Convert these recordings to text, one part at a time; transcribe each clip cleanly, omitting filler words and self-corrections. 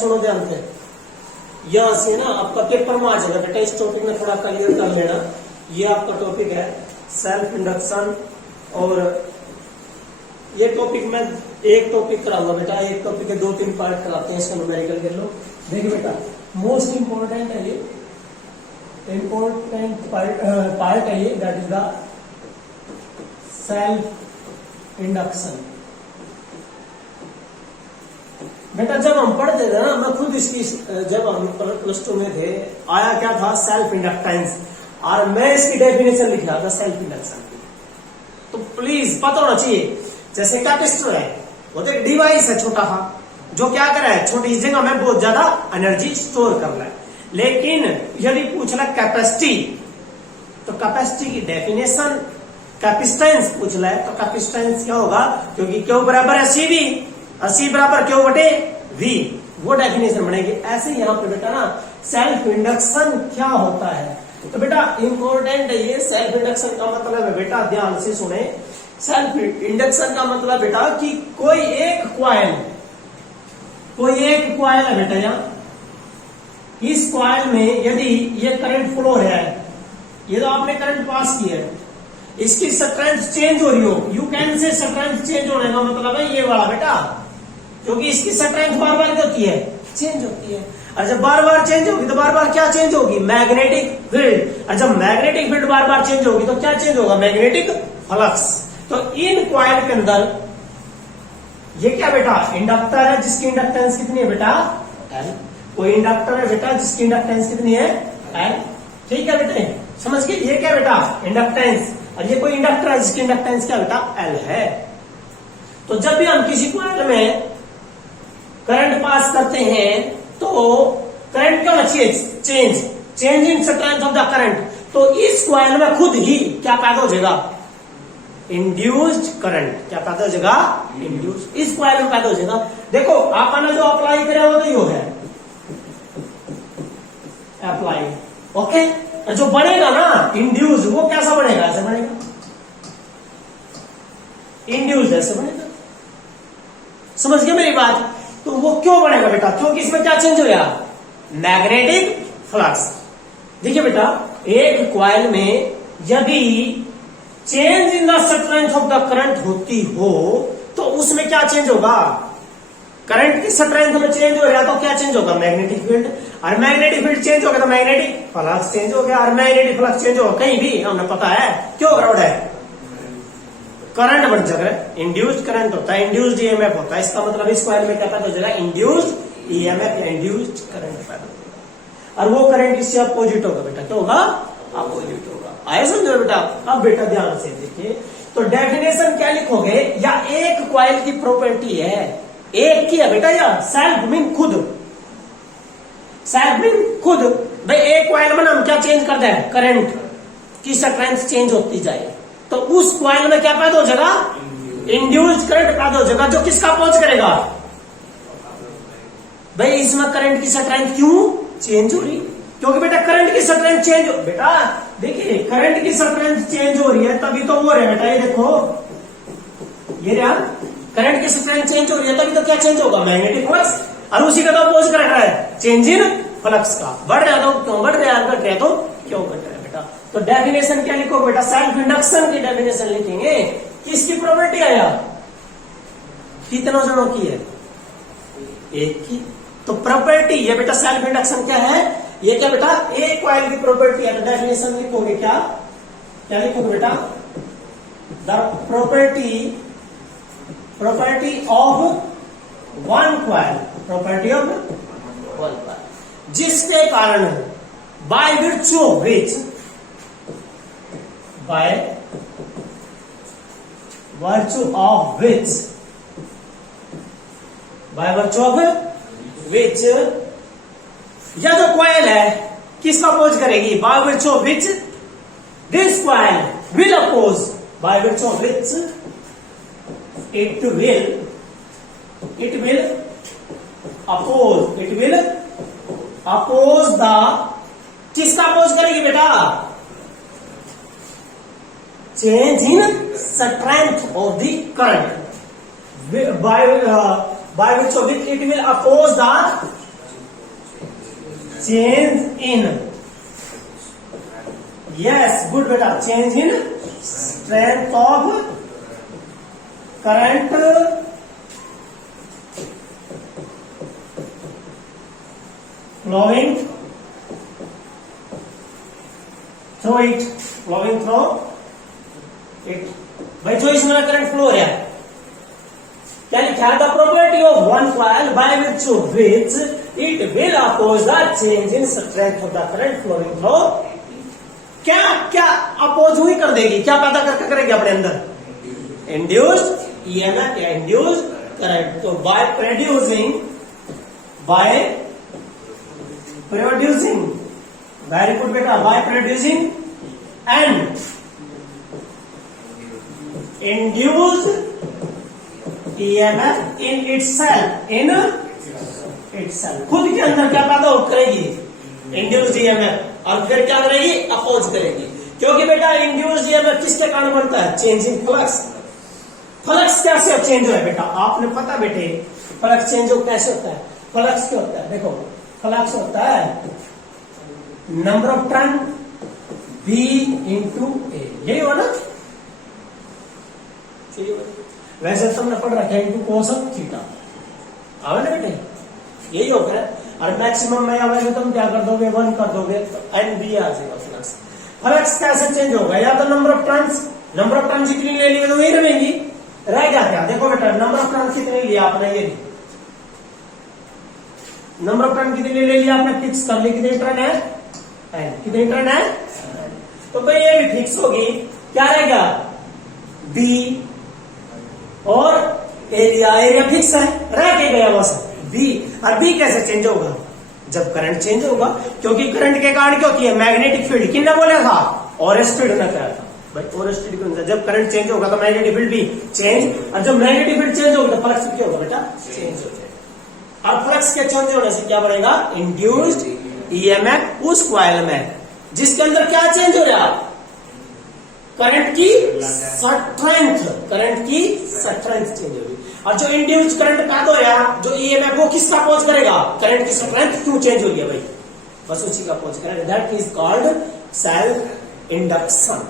सुनो ध्यान से, यहां से ना आपका पेपर में आ जाएगा बेटा, इस टॉपिक में थोड़ा क्लियर कर लेना। ये आपका टॉपिक है सेल्फ इंडक्शन, और ये टॉपिक में एक टॉपिक कराऊंगा बेटा, एक टॉपिक के 2-3 पार्ट कराते हैं, इसका न्यूमेरिकल कर लो। देखिए बेटा, मोस्ट इंपॉर्टेंट है ये, इंपॉर्टेंट पार्ट है ये, that is the self induction. बेटा जब हम पढ़ते थे ना, मैं खुद इसकी, जब हम +2 में थे, आया क्या था सेल्फ इंडक्टेंस, और मैं इसकी डेफिनेशन लिख रहा था सेल्फ इंडक्शन की। तो प्लीज पता होना चाहिए, जैसे कैपेसिटर है, वो तो एक डिवाइस है छोटा सा, जो क्या कर रहा है, छोटी जगह में बहुत ज्यादा एनर्जी स्टोर कर रहा है। लेकिन यदि पूछना कैपेसिटी, तो कैपेसिटी की डेफिनेशन, कैपेसिटेंस पूछ रहा है, तो कैपेसिटेंस क्या होगा, क्योंकि क्यू बराबर है सी वी, और सी बराबर क्यू बटे वी, वो डेफिनेशन बनेगी। ऐसे यहाँ पे बेटा ना सेल्फ इंडक्शन क्या होता है, तो बेटा इंपॉर्टेंट है ये। सेल्फ इंडक्शन का मतलब है बेटा, ध्यान से सुने, सेल्फ इंडक्शन का मतलब बेटा कि कोई एक कॉइल है बेटा, यहाँ इस कॉइल में यदि ये करंट फ्लो हो रहा है, ये तो आपने करंट पास किया है, इसकी स्ट्रेंथ चेंज हो रही हो, you can say strength change होने का मतलब है ये वाला बेटा, क्योंकि इसकी स्ट्रेंथ बार बार क्या होती है, चेंज होती है। और जब बार बार चेंज होगी तो बार बार क्या चेंज होगी, मैग्नेटिक फील्ड। और जब मैग्नेटिक फील्ड बार बार चेंज होगी तो क्या चेंज होगा, मैग्नेटिक फ्लक्स। तो इन कॉइल के अंदर ये क्या बेटा, इंडक्टर है, जिसकी इंडक्टेंस कितनी है बेटा, एल। कोई इंडक्टर है बेटा जिसकी इंडक्टेंस कितनी है, एल। ठीक है बेटे, समझ गए, ये क्या बेटा इंडक्टेंस, और ये कोई इंडक्टर है जिसकी इंडक्टेंस क्या बेटा, एल है। तो जब भी हम किसी कॉइल में करंट पास करते हैं तो करंट क्या होना चाहिए, change in strength of the current. तो इस कॉइल में खुद ही क्या पैदा हो जाएगा, इंड्यूस्ड करंट। क्या पैदा हो जाएगा, इंड्यूस्ड, इस कॉइल में पैदा हो जाएगा। देखो आपने जो अप्लाई करा वो तो यो है अप्लाई, ओके। जो बनेगा ना इंड्यूस, वो कैसा बनेगा, ऐसे बनेगा, इंड्यूस ऐसे बनेगा। समझ गए मेरी बात। तो वो क्यों बनेगा बेटा, क्योंकि इसमें क्या चेंज हो गया, मैग्नेटिक फ्लक्स। देखिए बेटा, एक कॉइल में यदि change in the strength of the current होती हो तो उसमें क्या चेंज होगा, करंट की स्ट्रेंथ में चेंज हो गया तो क्या चेंज होगा, मैग्नेटिक फील्ड। और मैग्नेटिक फील्ड चेंज हो गया तो मैग्नेटिक फ्लक्स चेंज हो गया, और मैग्नेटिक फ्लक्स चेंज होगा कहीं भी, हमें पता है क्यों ग्राउंड है, करंट बन जाएगा, इंड्यूस्ड करंट होता है, इंड्यूस्ड ईएमएफ होता है। इसका मतलब इस कॉइल में क्या पैदा हो जाएगा, इंड्यूस्ड ईएमएफ या इंड्यूस्ड करंट पैदा हो जाएगा। और वो करंट इससे अपोजिट होगा बेटा, क्या होगा, अपोजिट होगा। आया समझो बेटा। अब बेटा ध्यान से देखिए, तो डेफिनेशन क्या लिखोगे, या एक कॉइल की प्रॉपर्टी है, एक की है बेटा, या सेल्फ मीन खुद, सेल्फ मीन खुद। भाई एक कॉइल में हम क्या चेंज कर दें, करंट की स्ट्रेंथ चेंज होती जाए, तो उस कॉइल में क्या पैदा हो जाएगा, इंड्यूस्ड करंट पैदा हो जाएगा, जो किसका अपोज करेगा, भाई इसमें करंट की स्ट्रेंथ क्यों चेंज हो रही, क्योंकि बेटा करंट की स्ट्रेंथ चेंज हो, बेटा देखिए करंट की स्ट्रेंथ चेंज हो रही है तभी तो वो रहा बेटा, ये देखो ये रहा, करंट की स्ट्रेंथ चेंज हो रही है तभी तो क्या चेंज होगा, मैग्नेटिक फ्लक्स। और उसी का तो अपोज कर रहा है, चेंज इन फ्लक्स का, बढ़ रहा तो क्यों बढ़ रहा है, घट रहा तो क्यों घट रहा है बेटा। तो डेफिनेशन क्या लिखो बेटा, सेल्फ इंडक्शन की डेफिनेशन लिखेंगे, किसकी प्रॉपर्टी आया, कितनों जनों की है, एक की। तो प्रॉपर्टी ये बेटा सेल्फ इंडक्शन क्या है, ये क्या बेटा, एक कॉइल की प्रॉपर्टी है। तो डेफिनेशन लिखोगे क्या, क्या लिखोगे बेटा, the property of one coil, property of one coil, जिसके कारण by virtue of which, by virtue of which, by virtue of which, या जो कॉइल है किसका अपोज करेगी, by virtue of which this coil will oppose, by virtue of which it will oppose the, किसका oppose करेगी बेटा, change in strength of the current, by which of it will oppose the change in, yes good बेटा, change in strength of current flowing through it, flowing through it. भाई जो इसमें current flow हो रहा है, क्या लिखा है? The property of one coil by which it will oppose the change in strength of the current flowing through. क्या क्या अपोज ही कर देगी, क्या पैदा करके करेगी अपने अंदर? इंड्यूस्ड ईएमएफ या इंड्यूस्ड करंट। तो बाय प्रोड्यूसिंग वेरी गुड बेटा, by producing and induced EMF in itself, खुद के अंदर क्या पैदा करेगी? Induced EMF। और फिर क्या करेगी? अपोज करेगी। क्योंकि बेटा इंड्यूस्ड EMF किसके कारण बनता है? Change in flux. फ्लक्स कैसे चेंज हो है बेटा? आपने पता बेटे फ्लक्स चेंज हो कैसे होता है? फ्लक्स क्या होता है? देखो फ्लक्स होता है number of turn B into A, यही हो ना? वैसे तुमने पढ़ रखा है इंटू कोस ऑफ थीटा, आवे ना बेटे, यही होता है। और मैक्सिमम में आवेगा तुम क्या कर दोगे? 1 कर दोगे तो NB आ जाएगा फ्लक्स। फ्लक्स कैसे चेंज होगा? या तो नंबर ऑफ टर्न्स कितनी ले ली तो वही रहेंगी, रह गया क्या? देखो बेटा नंबर ऑफ टर्न्स कितने लिया आपने, ये नंबर ऑफ टर्न कितनी ले लिया आपने, फिक्स कर ली। कितनी टर्न है? कितनी टर्न है? तो भाई ये भी फिक्स होगी, क्या रहेगा? B और एरिया फिक्स है, रह के गया बस बी। और बी कैसे चेंज होगा? जब करंट चेंज होगा, क्योंकि करंट के कारण क्या होती है? Magnetic field. किसने बोला था? ओरेस्टेड ने कहा था भाई, ओरेस्टेड क्यों? जब करंट चेंज होगा तो मैग्नेटिक फील्ड भी चेंज, और जब मैग्नेटिक फील्ड चेंज होगा तो फ्लक्स क्या होगा बेटा? चेंज हो जाएगा। और फ्लक्स के चेंज होने से क्या बनेगा? इंड्यूस्ड ईएमएफ उस कॉइल में जिसके अंदर क्या चेंज हो रहा है? करंट की स्ट्रेंथ चेंज होगी। और जो इंड्यूस्ड करंट पैदा हो रहा है, जो ईएमएफ, वो किसका अपोज करेगा? करंट की स्ट्रेंथ क्यों चेंज हो रही है भाई? बस उसी का अपोज करेगा। That is called self induction.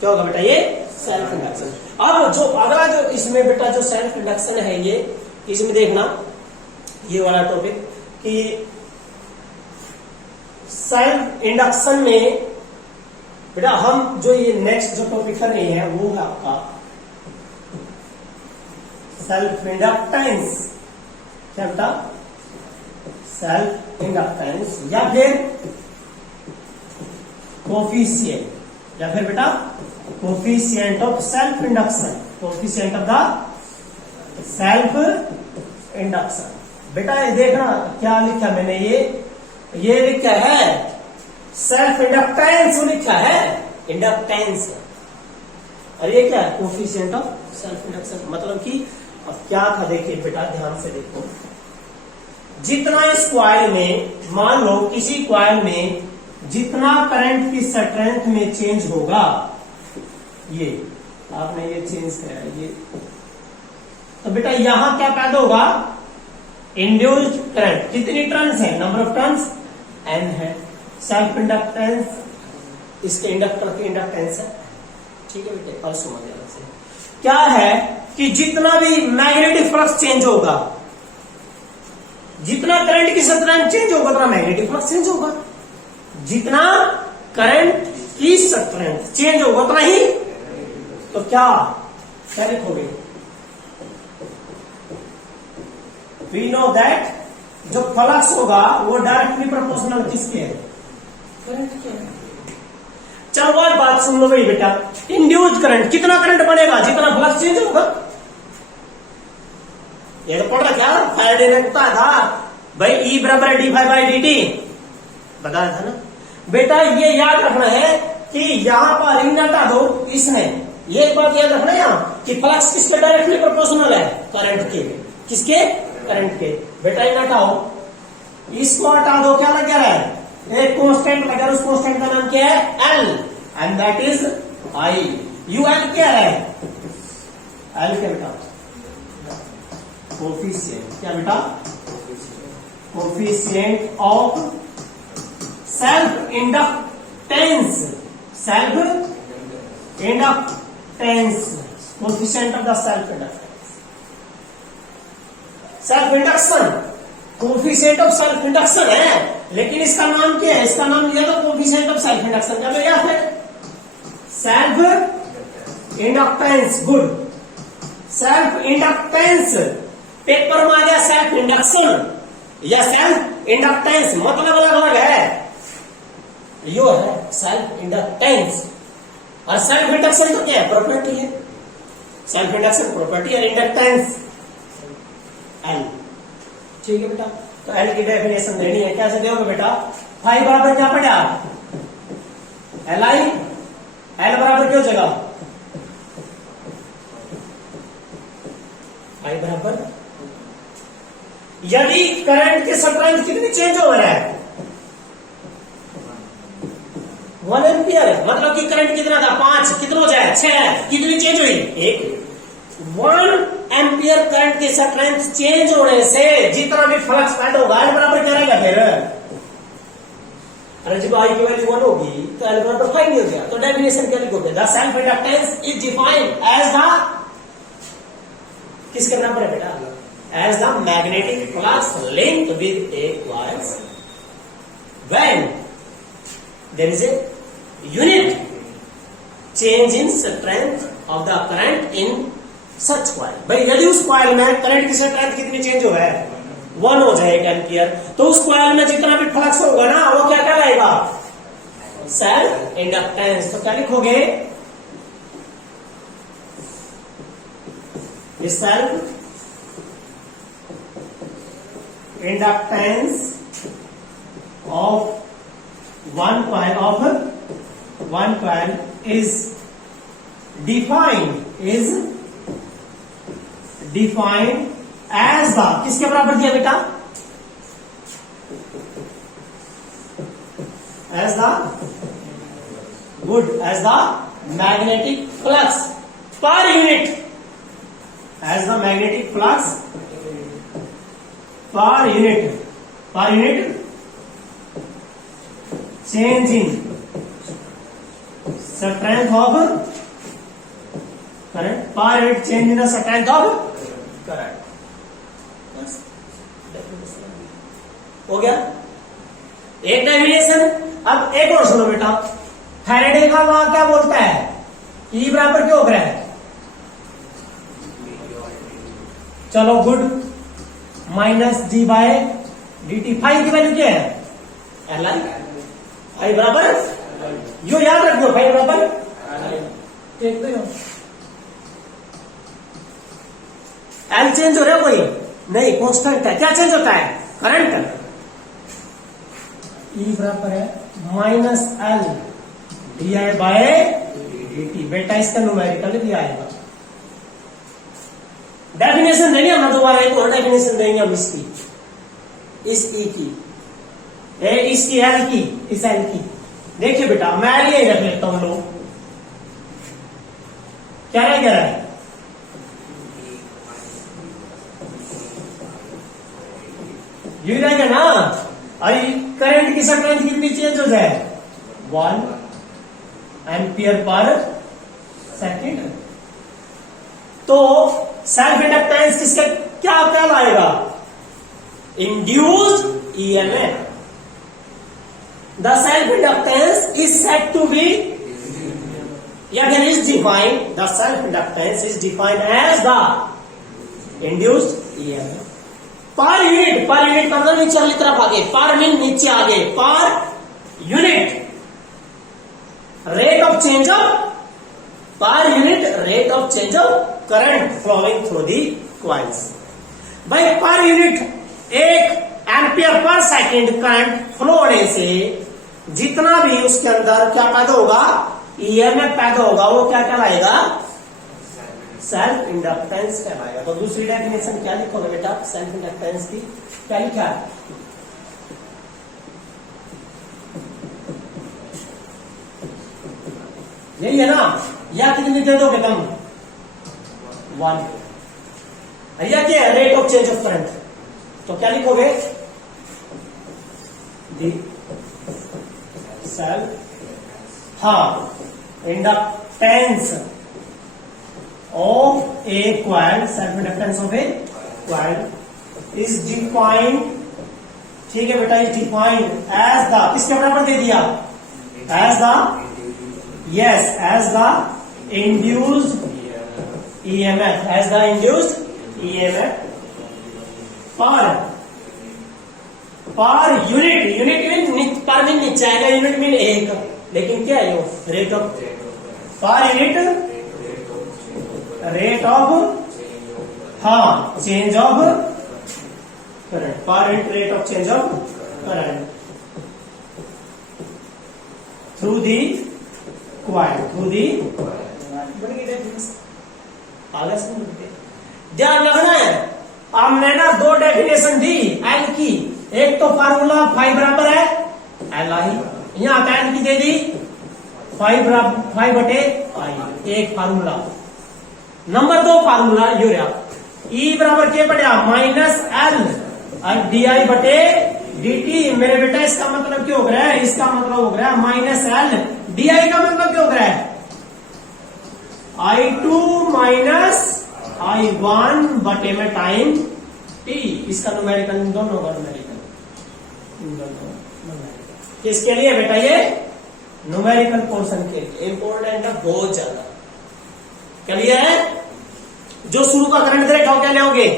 क्या होगा बेटा? ये सेल्फ इंडक्शन। अब जो अगला जो इसमें बेटा जो सेल्फ इंडक्शन है, ये इसमें देखना ये वाला टॉपिक कि सेल्फ इंडक्शन में बेटा हम जो ये नेक्स्ट जो टॉपिक कर रहे हैं वो है आपका सेल्फ इंडक्टेंस। क्या बेटा? सेल्फ इंडक्टेंस या फिर कोफिशिएंट, या फिर बेटा coefficient of self induction, coefficient of the self induction. बेटा ये देखना क्या लिखा मैंने, ये लिखा है सेल्फ इंडक्टेंस लिखा है, इंडक्टेंस। और ये क्या है? Coefficient of self induction. मतलब कि अब क्या था देखिए बेटा, ध्यान से देखो, जितना इस कॉइल में, मान लो किसी कॉइल में जितना करंट की स्ट्रेंथ में चेंज होगा, ये आपने ये चेंज किया ये, तो बेटा यहां क्या पैदा होगा? Induced current. कितनी टर्न्स है? नंबर ऑफ टर्न्स N है। सेल्फ इंडक्टेंस इसके इंडक्टर की इंडक्टेंस है। ठीक है बेटे, और समझ आना से क्या है कि जितना भी मैग्नेटिक फ्लक्स चेंज होगा, जितना करंट की स्ट्रेंथ चेंज होगा उतना मैग्नेटिक फ्लक्स चेंज होगा। जितना करंट की स्ट्रेंथ चेंज होगा उतना ही, तो क्या लिखोगे? वी नो दैट जो फ्लक्स होगा वो डायरेक्टली प्रोपोर्शनल किसके है? करंट के। चलो और बात सुन लो भाई बेटा, इंड्यूस्ड करंट, कितना करंट बनेगा जितना फ्लक्स चेंज होगा? ये तो पढ़ रहा क्या? फैराडे ने बताया था भाई, E बराबर है d∅dt, बताया था ना बेटा। ये याद रखना है कि यहां पर रिंग हटा दो इसमें, ये एक बात याद रखना यहाँ कि फ्लक्स किसके डायरेक्टली प्रोपोर्शनल है? करंट के। किसके? करंट के। बेटा ये हटाओ, इसको हटा दो, क्या लग रहा है? एक कांस्टेंट लगा, उस कांस्टेंट का नाम क्या है? L, and that is I। UL क्या है? L क्या बेटा? कोफिशिएंट। क्या बेटा? Coefficient of self inductance, self inductance, coefficient of the self inductance, self induction, coefficient of self induction है, लेकिन इसका नाम क्या है? इसका नाम लिया तो कोफिशिएंट ऑफ सेल्फ इंडक्शन क्या लिया है? Self inductance. Good, self inductance, paper में आ गया सेल्फ इंडक्शन या सेल्फ इंडक्टेंस, मतलब अलग अलग है। यो है सेल्फ इंडक्टेंस और सेल्फ इंडक्शन तो क्या है? प्रॉपर्टी है। सेल्फ इंडक्शन प्रॉपर्टी और इंडक्टेंस एल। ठीक है बेटा, तो एल की डेफिनेशन देनी है, कैसे दोगे बेटा? फाई बराबर क्या पड़ा? एल आई, एल बराबर क्या हो जाएगा? आई बराबर, यदि करंट की स्ट्रेंथ कितनी चेंज हो रहा है? 1 एम्पियर, मतलब कि करंट कितना था? 5, कितना हो जाए? 6, कितनी चेंज हुई? 1। 1 एम्पियर करंट की स्ट्रेंथ चेंज होने से जितना भी फ्लक्स पैदा होगा एल बराबर क्या रहेगा फिर? अरे जब आई की वैल्यू 1 होगी तो एल बराबर 5 नहीं हो गया, तो डेफिनेशन क्या लिखोगे? The self inductance is defined as the, किसके बराबर है बेटा? As the magnetic flux linked with a coil when there is a unit change in strength of the current in such coil. भाई यदि उस कॉइल में करंट की strength कितनी चेंज हो है? 1 हो जाए 1 एम्पियर, तो उस कॉइल में जितना भी फ्लक्स होगा ना वो क्या कहलाएगा? Self inductance. तो क्या लिखोगे? Self inductance of one coil is defined as the, किसके बराबर दिया बेटा? as the, good, as the magnetic flux per unit, as the magnetic flux per unit change in strength of current, per unit change in the strength of current। बस हो गया एक definition. अब एक और सुनो बेटा, फैराडे का लॉ क्या बोलता है? E बराबर क्या हो रहा है? चलो good, minus D by D T. Phi की वैल्यू क्या है? L I. फाई बराबर, यो याद रखियो, फाई बराबर देख दो। एल चेंज हो रहा है कोई नहीं, कांस्टेंट है। क्या चेंज होता है? करंट। ई बराबर है minus L D I by D T. बेटा इसका न्यूमेरिकल भी आएगा। डेफिनेशन देंगे हम दोबारा, एक और डेफिनेशन देंगे हम इसकी, इस ई की, इसकी एल की, इस एल की। देखिए बेटा मैं ये रख लेता हूं, लोग क्या रह गया है? ये रह गया ना। अरे करंट की स्ट्रेंथ कितनी चेंज हो जाए? 1 एम्पियर पर सेकेंड। तो सेल्फ इंडक्टेंस किसके क्या कहलाएगा? Induced EMF. The self inductance is said to be, again is defined, the self inductance is defined as the induced EMF per unit मतलब नीचे वाली तरफ आगे, पर मीन नीचे आगे, per unit rate of change of, per unit rate of change of current flowing through the coils. भाई per unit 1 ampere per second current flow होने से जितना भी उसके अंदर क्या पैदा होगा? ईएमएफ पैदा होगा, वो क्या कहलाएगा? सेल्फ इंडक्टेंस कहलाएगा। तो दूसरी डेफिनेशन क्या लिखोगे बेटा सेल्फ इंडक्टेंस की? क्या लिखा है? यही है ना? या कितनी दे दोगे तुम? 1। या क्या है? Rate of change of current. तो क्या लिखोगे? डी सेल्फ हाँ inductance of A coil, self inductance of A coil is defined, ठीक है बेटा, इज डिफाइंड एज द, किसके बराबर दे दिया, as the, yes, as the induced EMF, as the induced EMF per unit, unit per mean नीचे आएगा, unit mean एक, लेकिन क्या है वो rate of, per unit rate of हाँ change of current, per unit rate of change of current through the coil, through the आगे से ध्यान रखना है। हमने ना दो डेफिनेशन दी एल की, एक तो फार्मूला फाइव बराबर है एल आई, यहां पे एल की दे दी फाइव बटे आई, एक फार्मूला। नंबर दो फार्मूला यूरिया ई बराबर के पड़ा माइनस एल और डी आई बटे डी टी। मेरे बेटा इसका मतलब क्या हो रहा है, इसका मतलब हो रहा है माइनस एल डी आई का मतलब क्या हो रहा है I2 माइनस I1 बटे में टाइम टी। इसका न्यूमेरिकल दोनों का न्यूमेरिकल किसके लिए बेटा, ये न्यूमेरिकल पोर्शन के लिए इंपॉर्टेंट है बहुत ज्यादा। क्लियर है, जो शुरू का करंट देखा हो क्या लोगे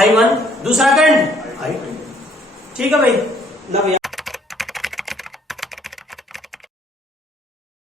I1, दूसरा करंट I2, ठीक है भाई। लब